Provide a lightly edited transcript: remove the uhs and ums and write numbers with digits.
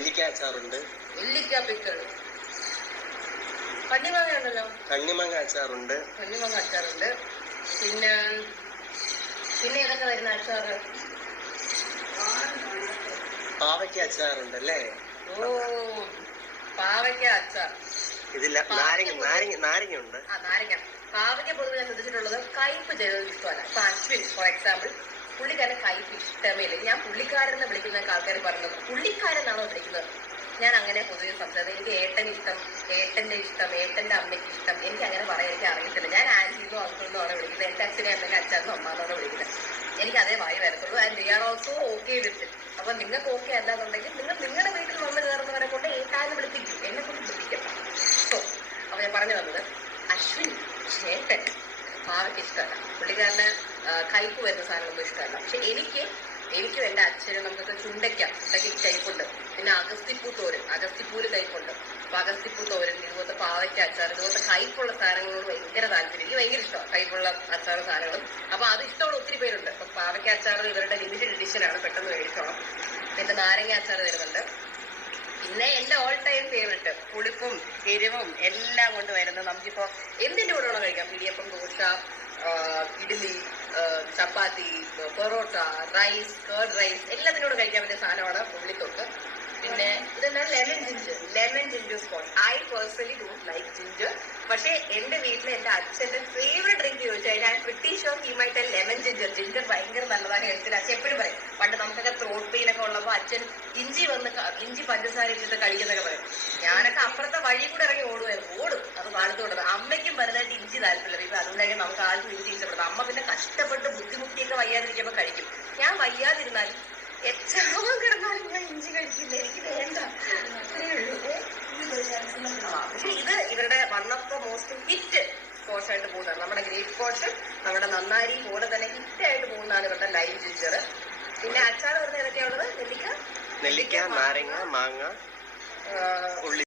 നെല്ലിക്ക അച്ചാറുണ്ട്. നെല്ലിക്ക പിക്കിൾ. കണ്ണിമാങ്ങ ഉണ്ടല്ലോ. കണ്ണിമാങ്ങ അച്ചാറുണ്ട്. കണ്ണിമാങ്ങ അച്ചാറുണ്ട്. പിന്നെ പിന്നെ ഏതൊക്കെ വരുന്ന അച്ചാറ്? പാവയ്ക്ക അച്ചാറുണ്ടല്ലേ? ഓ, പാവയ്ക്ക അച്ചാർ. ഇതില്ല, നാരങ്ങ ഉണ്ട്. ആ, നാരങ്ങ. പാവയ്ക്ക പൊതുവെ ഞാൻ ശ്രദ്ധിച്ചിട്ടുള്ളത് കയ്പ് ചെയ്തത് ഇഷ്ടമല്ല. ഇപ്പൊ അശ്വിൻ ഫോർ എക്സാമ്പിൾ, പുള്ളിക്കാരൻ കയ്പ് ഇഷ്ടമേ ഇല്ല. ഞാൻ പുള്ളിക്കാരെന്ന് വിളിക്കുന്ന ആൾക്കാർ പറഞ്ഞത് പുള്ളിക്കാരെന്നാണോ വിളിക്കുന്നത്? ഞാൻ അങ്ങനെ പൊതുവെ സംസാരിച്ചത്. എനിക്ക് ഏട്ടന് ഇഷ്ടം, ഏട്ടന്റെ ഇഷ്ടം, ഏട്ടന്റെ അമ്മയ്ക്ക് ഇഷ്ടം, എനിക്ക് അങ്ങനെ പറയാൻ എനിക്ക് അറിയത്തില്ല. ഞാൻ ആന്റിന്നോ അങ്കിളിന്നോ ആണ് വിളിക്കുന്നത്. എന്റെ അച്ഛനെ അമ്മേനെ അച്ഛനോ അമ്മാന്നോ വിളിക്കുന്നത്. എനിക്ക് അതേ വായി വരത്തുള്ളൂ. And they are also okay with. അപ്പൊ നിങ്ങൾക്ക് ഓക്കെ അല്ലാന്നുണ്ടെങ്കിൽ നിങ്ങൾ നിങ്ങളുടെ വീട്ടിൽ വന്ന് കയറുന്നവരെ കൊണ്ട് ഏട്ടാന്ന് വിളിപ്പിക്കും, എന്നെ കൊണ്ട് വിളിപ്പിക്കണ്ട. സോ അപ്പൊ ഞാൻ പറഞ്ഞു വന്നത്, അശ്വിൻ ചേട്ടൻ പാവയ്ക്ക് ഇഷ്ടമല്ല, പുള്ളിക്കാരന് കയ്പ് വരുന്ന സാധനമൊന്നും ഇഷ്ടമല്ല. പക്ഷെ എനിക്കും എന്റെ അച്ഛനും നമുക്കൊക്കെ ചുണ്ടയ്ക്ക് കയ്പുണ്ട്. പിന്നെ അഗസ്തിപ്പൂര് കയ്പുണ്ട്. അപ്പൊ അഗസ്തിപ്പൂ തോരൻ, ഇതുപോലത്തെ പാവയ്ക്ക അച്ചാർ, ഇതുപോലത്തെ കയ്പുള്ള സാധനങ്ങളോട് ഭയങ്കര താല്പര്യം. എനിക്ക് ഭയങ്കര ഇഷ്ടമാണ് കയ്പുള്ള അച്ചാറും സാധനങ്ങളും. അപ്പൊ അത് ഇഷ്ടമുള്ള ഒത്തിരി പേരുണ്ട്. അപ്പൊ പാവയ്ക്ക അച്ചാർ ഇവരുടെ ലിമിറ്റഡ് എഡിഷനാണ്, പെട്ടെന്ന് മേടിച്ചോണം. പിന്നെ നാരങ്ങ അച്ചാർ വരുന്നുണ്ട്. പിന്നെ എന്റെ ഓൾ ടൈം ഫേവറേറ്റ് പുളിപ്പും എരിവും എല്ലാം കൊണ്ട് വരുന്നത്, നമുക്കിപ്പോ എന്തിന്റെ കൂടെ വേണം കഴിക്കാം. ഇടിയപ്പം, ദോശ, ഇഡ്ഡലി, ചപ്പാത്തി, പൊറോട്ട, റൈസ്, കേർഡ് റൈസ്, എല്ലാത്തിനോട് കഴിക്കാൻ പറ്റിയ സാധനമാണ് ഉള്ളിത്തൊക്ക്. പിന്നെ ഇതെന്താണ് lemon ginger spot. I personally don't like ginger. പക്ഷെ എന്റെ വീട്ടിലെ എന്റെ അച്ഛന്റെ ഫേവറേറ്റ് ഡ്രിങ്ക് ചോദിച്ചാൽ ഞാൻ pretty sure he might tell lemon ginger. Ginger ഭയങ്കര നല്ലതാണ് ഹെൽത്തിന്. അച്ഛൻ എപ്പോഴും പറയും, പണ്ട് നമുക്കൊക്കെ ത്രോട്ട് പെയിൻ ഒക്കെ ഉള്ളപ്പോൾ അച്ഛൻ ഇഞ്ചി പഞ്ചസാര ഇട്ടിട്ട് കഴിക്കുന്നൊക്കെ പറയും. ഞാനൊക്കെ അപ്പുറത്തെ വഴി കൂടെ ഇറങ്ങി ഓടും അത് പാലത്ത് കൊണ്ടത്. അമ്മയ്ക്കും വലുതായിട്ട് ഇഞ്ചി താല്പര്യമില്ല. ഇപ്പൊ അതുകൊണ്ടായിരിക്കും നമുക്ക് ആർക്കും ഇഞ്ചി ഇഷ്ടപ്പെടുന്നത്. അമ്മ പിന്നെ കഷ്ടപ്പെട്ട് ബുദ്ധിമുട്ടിയൊക്കെ വയ്യാതിരിക്കുമ്പോൾ കഴിക്കും. ഞാൻ വയ്യാതിരുന്നാലും എച്ചാവാൻ കിടന്നാലും ഞാൻ ഇഞ്ചി കഴിക്കില്ല, എനിക്ക് വേണ്ട, അത്രയേ ഉള്ളൂ. പക്ഷെ ഇത് ഇവരുടെ one of the most hit squash ആയിട്ട് പോകുന്നതാണ്. നമ്മുടെ ഗ്രേറ്റ് സ്കോഷ്, നമ്മുടെ നന്നാരി പോലെ തന്നെ ഹിറ്റായിട്ട് പോകുന്നതാണ് ഇവരുടെ ലൈം ജിഞ്ചർ. പിന്നെ അച്ചാർ വരുന്ന ഏതൊക്കെയാണുള്ളത്? നെല്ലിക്ക, നാരങ്ങ, മാങ്ങ, ഉള്ളി.